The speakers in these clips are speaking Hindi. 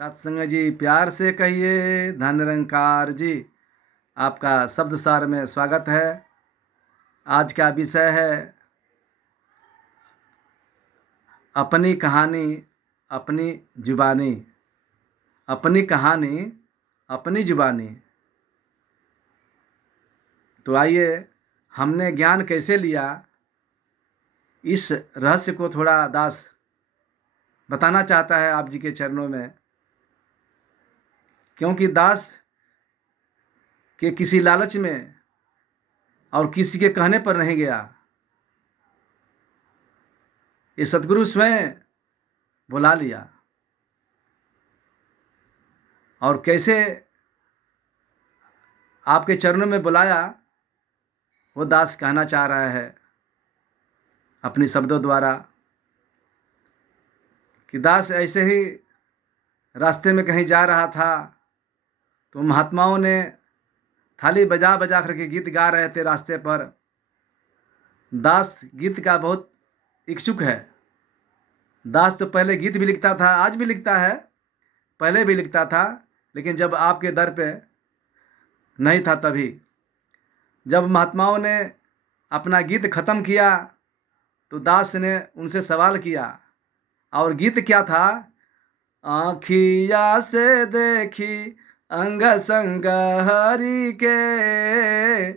सत्संग जी, प्यार से कहिए धन निरंकार जी। आपका शब्द सार में स्वागत है। आज का विषय है अपनी कहानी अपनी जुबानी। अपनी कहानी अपनी जुबानी। तो आइए, हमने ज्ञान कैसे लिया, इस रहस्य को थोड़ा दास बताना चाहता है आप जी के चरणों में। क्योंकि दास के किसी लालच में और किसी के कहने पर नहीं गया। ये सतगुरु स्वयं बुला लिया। और कैसे आपके चरणों में बुलाया, वो दास कहना चाह रहा है अपने शब्दों द्वारा कि दास ऐसे ही रास्ते में कहीं जा रहा था तो महात्माओं ने थाली बजा बजा करके गीत गा रहे थे रास्ते पर। दास गीत का बहुत इच्छुक है। दास तो पहले गीत भी लिखता था, आज भी लिखता है, पहले भी लिखता था, लेकिन जब आपके दर पे नहीं था तभी। जब महात्माओं ने अपना गीत खत्म किया तो दास ने उनसे सवाल किया, और गीत क्या था? आँखिया से देखी अंग संग हरि के,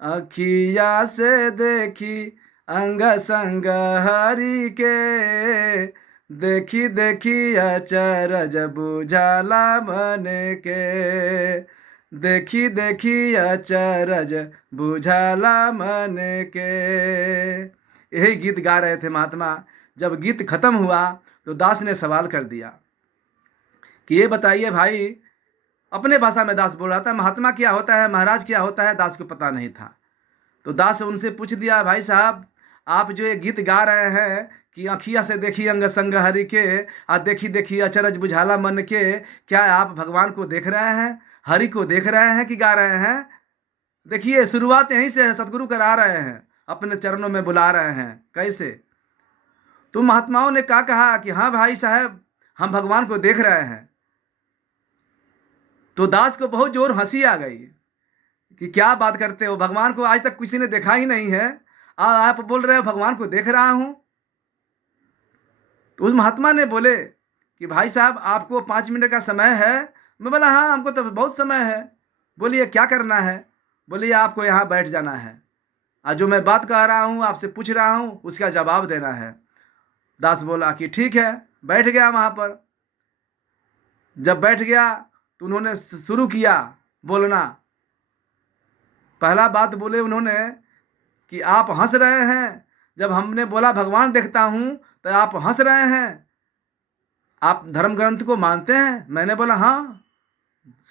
आँखिया से देखी अंग संग हरि के, देखी देखी अचरज बुझाला मन के, देखी देखी अचरज बुझाला मन के। यही गीत गा रहे थे महात्मा। जब गीत खत्म हुआ तो दास ने सवाल कर दिया कि ये बताइए भाई, अपने भाषा में दास बोल रहा था, महात्मा क्या होता है, महाराज क्या होता है, दास को पता नहीं था। तो दास उनसे पूछ दिया, भाई साहब, आप जो ये गीत गा रहे हैं कि आँखिया से देखी अंग संग हरि के, आ देखी देखी अचरज बुझाला मन के, क्या आप भगवान को देख रहे हैं, हरि को देख रहे हैं कि गा रहे हैं? देखिए, शुरुआत यहीं से है, सतगुरु करा रहे हैं, अपने चरणों में बुला रहे हैं। कैसे? तो महात्माओं ने क्या कहा कि हाँ भाई साहब, हम भगवान को देख रहे हैं। तो दास को बहुत जोर हंसी आ गई कि क्या बात करते हो, भगवान को आज तक किसी ने देखा ही नहीं है, आप बोल रहे हो भगवान को देख रहा हूं। तो उस महात्मा ने बोले कि भाई साहब, आपको 5 मिनट का समय है? मैं बोला हाँ, हमको तो बहुत समय है। बोलिए क्या करना है? बोलिए आपको यहाँ बैठ जाना है, और जो मैं बात कह रहा हूँ, आपसे पूछ रहा हूँ, उसका जवाब देना है। दास बोला कि ठीक है। बैठ गया वहाँ पर। जब बैठ गया तो उन्होंने शुरू किया बोलना। पहला बात बोले उन्होंने कि आप हंस रहे हैं। जब हमने बोला भगवान देखता हूँ तो आप हंस रहे हैं। आप धर्म ग्रंथ को मानते हैं? मैंने बोला हाँ,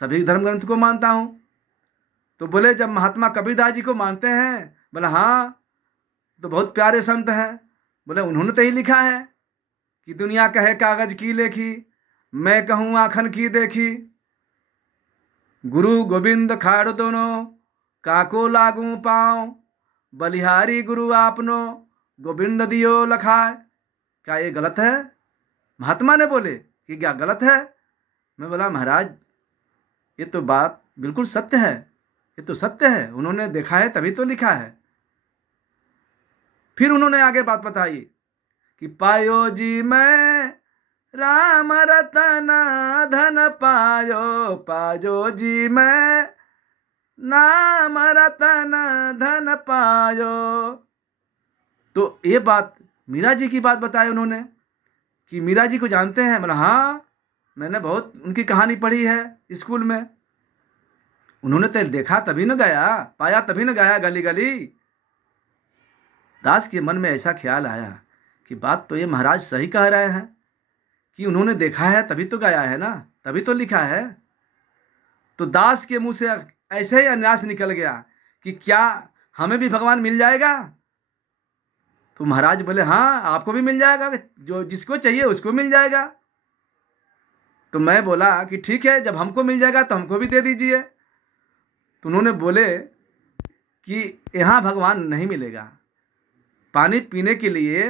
सभी धर्म ग्रंथ को मानता हूँ। तो बोले जब महात्मा कबीरदास जी को मानते हैं? बोला हाँ, तो बहुत प्यारे संत हैं। बोले उन्होंने तो ही लिखा है कि दुनिया कहे कागज की लेखी, मैं कहूँ आखन की देखी, गुरु गोविंद खाड़ दोनों, काको लागू पाँव, बलिहारी गुरु आपनो, गोविंद दियो लखाए। क्या ये गलत है? महात्मा ने बोले कि क्या गलत है? मैं बोला महाराज, ये तो बात बिल्कुल सत्य है, ये तो सत्य है, उन्होंने देखा है तभी तो लिखा है। फिर उन्होंने आगे बात बताई कि पायो जी मैं राम रतन धन पायो, पायो जी मैं नाम रतन धन पायो। तो ये बात मीरा जी की बात बताई उन्होंने कि मीरा जी को जानते हैं? मतलब हाँ, मैंने बहुत उनकी कहानी पढ़ी है स्कूल में। उन्होंने तो देखा तभी न गया, पाया तभी न गया गली गली। दास के मन में ऐसा ख्याल आया कि बात तो ये महाराज सही कह रहे हैं कि उन्होंने देखा है तभी तो गया है ना, तभी तो लिखा है। तो दास के मुंह से ऐसे ही अन्यास निकल गया कि क्या हमें भी भगवान मिल जाएगा? तो महाराज बोले हाँ, आपको भी मिल जाएगा, जो जिसको चाहिए उसको मिल जाएगा। तो मैं बोला कि ठीक है, जब हमको मिल जाएगा तो हमको भी दे दीजिए। तो उन्होंने बोले कि यहाँ भगवान नहीं मिलेगा। पानी पीने के लिए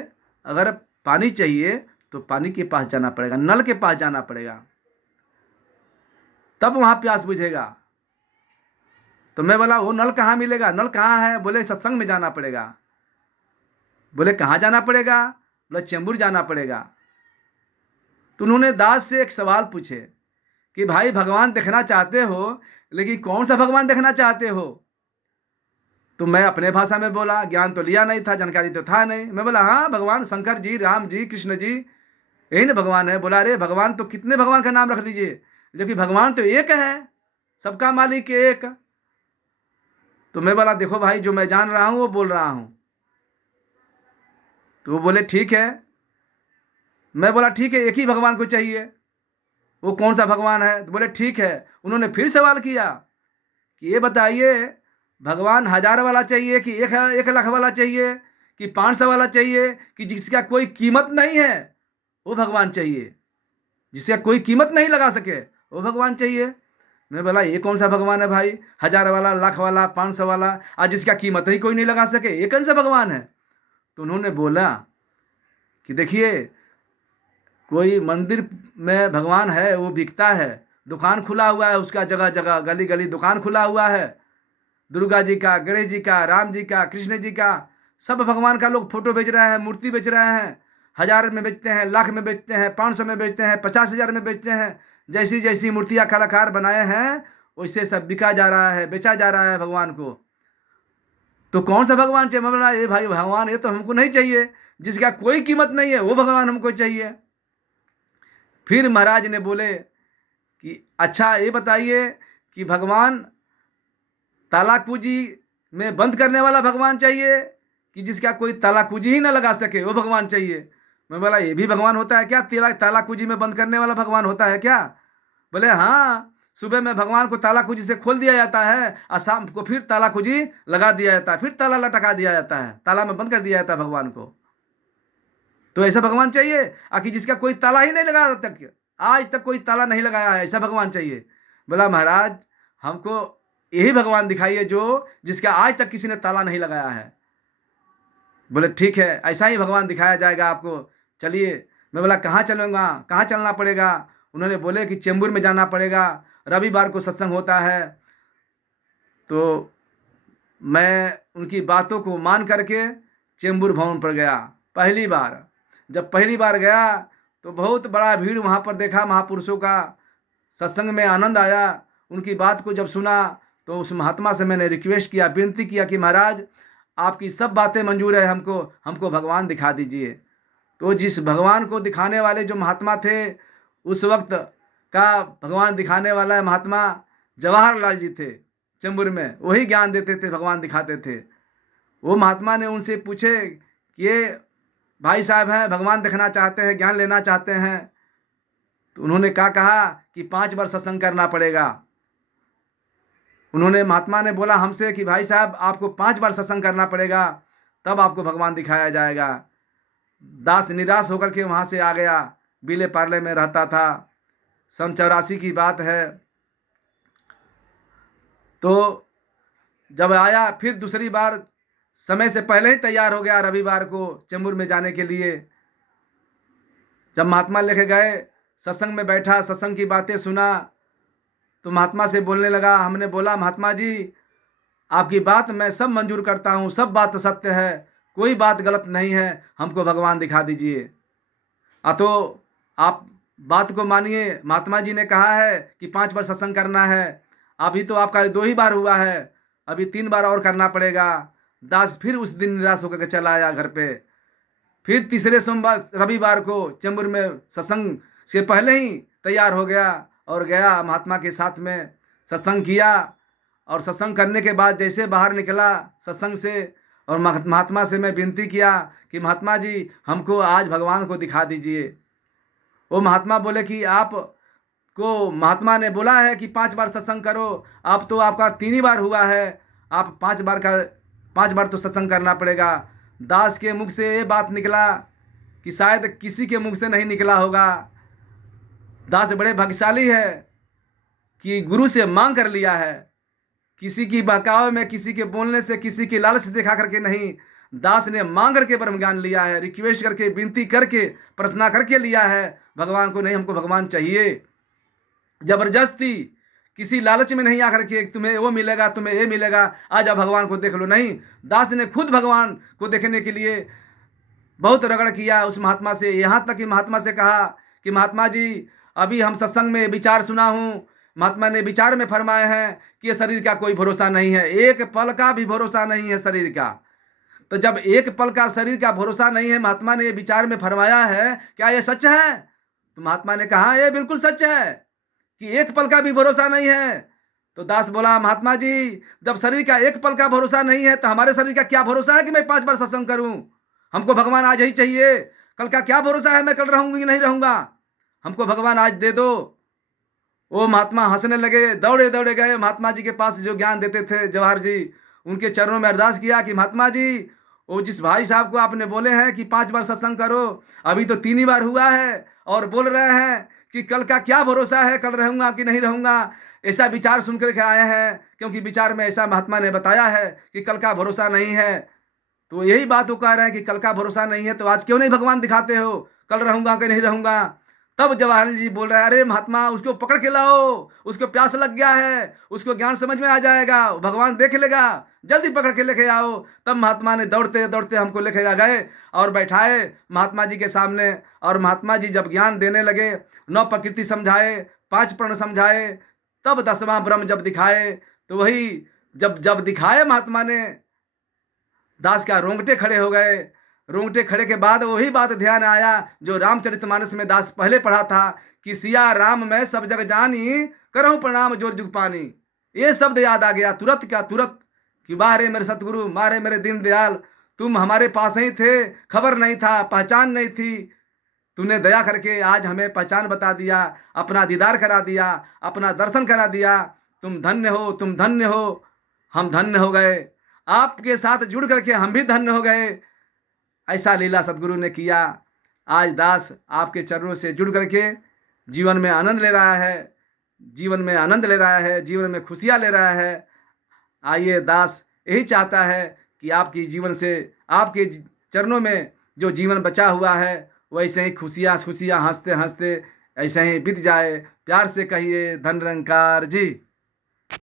अगर पानी चाहिए तो पानी के पास जाना पड़ेगा, नल के पास जाना पड़ेगा। तब वहाँ प्यास बुझेगा। तो मैं बोला वो नल कहाँ मिलेगा, नल कहाँ है? बोले सत्संग में जाना पड़ेगा। बोले कहाँ जाना पड़ेगा? बोले चेंबूर जाना पड़ेगा। तो उन्होंने दास से एक सवाल पूछे कि भाई भगवान देखना चाहते हो, लेकिन कौन सा भगवान देखना चाहते हो? तो मैं अपने भाषा में बोला, ज्ञान तो लिया नहीं था, जानकारी तो था नहीं। मैं बोला हाँ भगवान शंकर जी, राम जी, कृष्ण जी, यही ना भगवान है। बोला अरे भगवान तो कितने भगवान का नाम रख दीजिए, जबकि भगवान तो एक है, सबका मालिक एक। तो मैं बोला देखो भाई, जो मैं जान रहा हूँ वो बोल रहा हूँ। तो वो बोले ठीक है। मैं बोला ठीक है, एक ही भगवान को चाहिए, वो कौन सा भगवान है? तो बोले ठीक है। उन्होंने फिर सवाल किया कि ये बताइए, भगवान 1000 वाला चाहिए कि 1 लाख वाला चाहिए कि 500 वाला चाहिए, कि जिसका कोई कीमत नहीं है वो भगवान चाहिए, जिसका कोई कीमत नहीं लगा सके वो भगवान चाहिए। मैं बोला ये कौन सा भगवान है भाई, 1000 वाला, लाख वाला, 500 वाला, आज जिसका कीमत ही कोई नहीं लगा सके, ये कौन सा भगवान है? तो उन्होंने बोला कि देखिए, कोई मंदिर में भगवान है, वो बिकता है, दुकान खुला हुआ है, उसका जगह जगह गली गली दुकान खुला हुआ है, दुर्गा जी का, गणेश जी का, राम जी का, कृष्ण जी का, सब भगवान का लोग फोटो बेच रहे हैं, मूर्ति बेच रहे हैं। 1000 में बेचते हैं, लाख में बेचते हैं, 500 में बेचते हैं, 50,000 में बेचते हैं। जैसी जैसी मूर्तियाँ कलाकार बनाए हैं वैसे सब बिका जा रहा है, बेचा जा रहा है भगवान को। तो कौन सा भगवान चाहिए? मैं बोला ये भाई भगवान ये तो हमको नहीं चाहिए, जिसका कोई कीमत नहीं है वो भगवान हमको चाहिए। फिर महाराज ने बोले कि अच्छा ये बताइए कि भगवान तालाकुजी में बंद करने वाला भगवान चाहिए कि जिसका कोई तालाकुजी ही ना लगा सके वो भगवान चाहिए? मैं बोला ये भी भगवान होता है क्या, तालाकुजी में बंद करने वाला भगवान होता है क्या? बोले हाँ, सुबह में भगवान को तालाकुजी से खोल दिया जाता है और शाम को फिर तालाकुजी लगा दिया जाता है, फिर ताला लटका दिया जाता है, ताला में बंद कर दिया जाता है भगवान को। तो ऐसा भगवान चाहिए कि जिसका कोई ताला ही नहीं लगा तक, आज तक कोई ताला नहीं लगाया है, ऐसा भगवान चाहिए? बोला महाराज हमको यही भगवान दिखाइए जो जिसका आज तक किसी ने ताला नहीं लगाया है। बोले ठीक है, ऐसा ही भगवान दिखाया जाएगा आपको, चलिए। मैं बोला कहाँ चलूँगा, कहाँ चलना पड़ेगा? उन्होंने बोले कि चेंबूर में जाना पड़ेगा, रविवार को सत्संग होता है। तो मैं उनकी बातों को मान करके चेंबूर भवन पर गया पहली बार। जब पहली बार गया तो बहुत बड़ा भीड़ वहाँ पर देखा, महापुरुषों का सत्संग में आनंद आया। उनकी बात को जब सुना तो उस महात्मा से मैंने रिक्वेस्ट किया, विनती किया कि महाराज आपकी सब बातें मंजूर है, हमको हमको भगवान दिखा दीजिए। तो जिस भगवान को दिखाने वाले जो महात्मा थे उस वक्त का भगवान दिखाने वाला महात्मा जवाहरलाल जी थे, चेंबूर में वही ज्ञान देते थे, भगवान दिखाते थे। वो महात्मा ने उनसे पूछे कि ये भाई साहब हैं, भगवान देखना चाहते हैं, ज्ञान लेना चाहते हैं। तो उन्होंने क्या कहा कि 5 बार सत्संग करना पड़ेगा। उन्होंने महात्मा ने बोला हमसे कि भाई साहब आपको 5 बार सत्संग करना पड़ेगा, तब आपको भगवान दिखाया जाएगा। दास निराश होकर के वहाँ से आ गया, बीले पार्ले में रहता था, सन 84 की बात है। तो जब आया फिर दूसरी बार समय से पहले ही तैयार हो गया रविवार को चेंबूर में जाने के लिए। जब महात्मा लेके गए, सत्संग में बैठा, सत्संग की बातें सुना, तो महात्मा से बोलने लगा। हमने बोला महात्मा जी आपकी बात मैं सब मंजूर करता हूँ, सब बात सत्य है, कोई बात गलत नहीं है, हमको भगवान दिखा दीजिए। तो आप बात को मानिए, महात्मा जी ने कहा है कि 5 बार सत्संग करना है, अभी तो आपका 2 ही बार हुआ है, अभी 3 बार और करना पड़ेगा। दास फिर उस दिन निराश होकर के चला आया घर पे। फिर तीसरे सोमवार रविवार को चेंबूर में सत्संग से पहले ही तैयार हो गया और गया महात्मा के साथ में, सत्संग किया। और सत्संग करने के बाद जैसे बाहर निकला सत्संग से, और महात्मा से मैं विनती किया कि महात्मा जी हमको आज भगवान को दिखा दीजिए। वो महात्मा बोले कि आप को महात्मा ने बोला है कि 5 बार सत्संग करो, अब तो आपका 3 ही बार हुआ है, आप 5 बार तो सत्संग करना पड़ेगा। दास के मुख से ये बात निकला कि शायद किसी के मुख से नहीं निकला होगा। दास बड़े भाग्यशाली है कि गुरु से मांग कर लिया है, किसी की बहकावे में, किसी के बोलने से, किसी की लालच दिखा करके नहीं, दास ने मांग करके ब्रह्म ज्ञान लिया है, रिक्वेस्ट करके, विनती करके, प्रार्थना करके लिया है। भगवान को नहीं, हमको भगवान चाहिए। जबरदस्ती किसी लालच में नहीं आकर के तुम्हें वो मिलेगा, तुम्हें ये मिलेगा, आ जाओ भगवान को देख लो। नहीं, दास ने खुद भगवान को देखने के लिए बहुत रगड़ किया उस महात्मा से। यहाँ तक कि महात्मा से कहा कि महात्मा जी, अभी हम सत्संग में विचार सुना हूँ, महात्मा ने विचार में फरमाए हैं कि ये शरीर का कोई भरोसा नहीं है, एक पल का भी भरोसा नहीं है शरीर का। तो जब एक पल का शरीर का भरोसा नहीं है, महात्मा ने ये विचार में फरमाया है, क्या ये सच है? तो महात्मा ने कहा ये बिल्कुल सच है कि एक पल का भी भरोसा नहीं है। तो दास बोला, महात्मा जी, जब शरीर का एक पल का भरोसा नहीं है तो हमारे शरीर का क्या भरोसा है कि मैं 5 बार सत्संग करूं? हमको भगवान आज ही चाहिए, कल का क्या भरोसा है मैं कल रहूंगी कि नहीं रहूंगा? हमको भगवान आज दे दो। वो महात्मा हंसने लगे, दौड़े दौड़े गए महात्मा जी के पास जो ज्ञान देते थे जवाहर जी, उनके चरणों में अरदास किया कि महात्मा जी, वो जिस भाई साहब को आपने बोले हैं कि 5 बार सत्संग करो, अभी तो 3 ही बार हुआ है और बोल रहे हैं कि कल का क्या भरोसा है, कल रहूंगा कि नहीं रहूंगा? ऐसा विचार सुन कर के आए हैं, क्योंकि विचार में ऐसा महात्मा ने बताया है कि कल का भरोसा नहीं है। तो यही बात वो कह रहे हैं कि कल का भरोसा नहीं है, तो आज क्यों नहीं भगवान दिखाते हो, कल रहूंगा कि नहीं रहूंगा? तब जवाहर जी बोल रहे हैं, अरे महात्मा, उसको पकड़ के लाओ, उसको प्यास लग गया है, उसको ज्ञान समझ में आ जाएगा, भगवान देख लेगा, जल्दी पकड़ के लेके आओ। तब महात्मा ने दौड़ते दौड़ते हमको लेके गए और बैठाए महात्मा जी के सामने। और महात्मा जी जब ज्ञान देने लगे, 9 प्रकृति समझाए, 5 प्रण समझाए, तब 10वां ब्रह्म जब दिखाए, तो वही जब जब दिखाए महात्मा ने, दास का रोंगटे खड़े हो गए। रोंगटे खड़े के बाद वही बात ध्यान आया जो रामचरितमानस में दास पहले पढ़ा था कि सिया राम मैं सब जग जानी, करहूं प्रणाम जोर जुग पानी। ये शब्द याद आ गया तुरंत का तुरंत कि वाह रे मेरे सतगुरु, मारे मेरे दीन दयाल, तुम हमारे पास ही थे, खबर नहीं था, पहचान नहीं थी, तूने दया करके आज हमें पहचान बता दिया, अपना दीदार करा दिया, अपना दर्शन करा दिया। तुम धन्य हो, तुम धन्य हो, हम धन्य हो गए, आपके साथ जुड़ करके हम भी धन्य हो गए। ऐसा लीला सतगुरु ने किया। आज दास आपके चरणों से जुड़ करके जीवन में आनंद ले रहा है, जीवन में आनंद ले रहा है, जीवन में खुशियाँ ले रहा है। आइए, दास यही चाहता है कि आपकी जीवन से, आपके चरणों में जो जीवन बचा हुआ है, वैसे ही खुशियाँ खुशियाँ हंसते हंसते ऐसे ही बीत जाए। प्यार से कहिए धन निरंकार जी।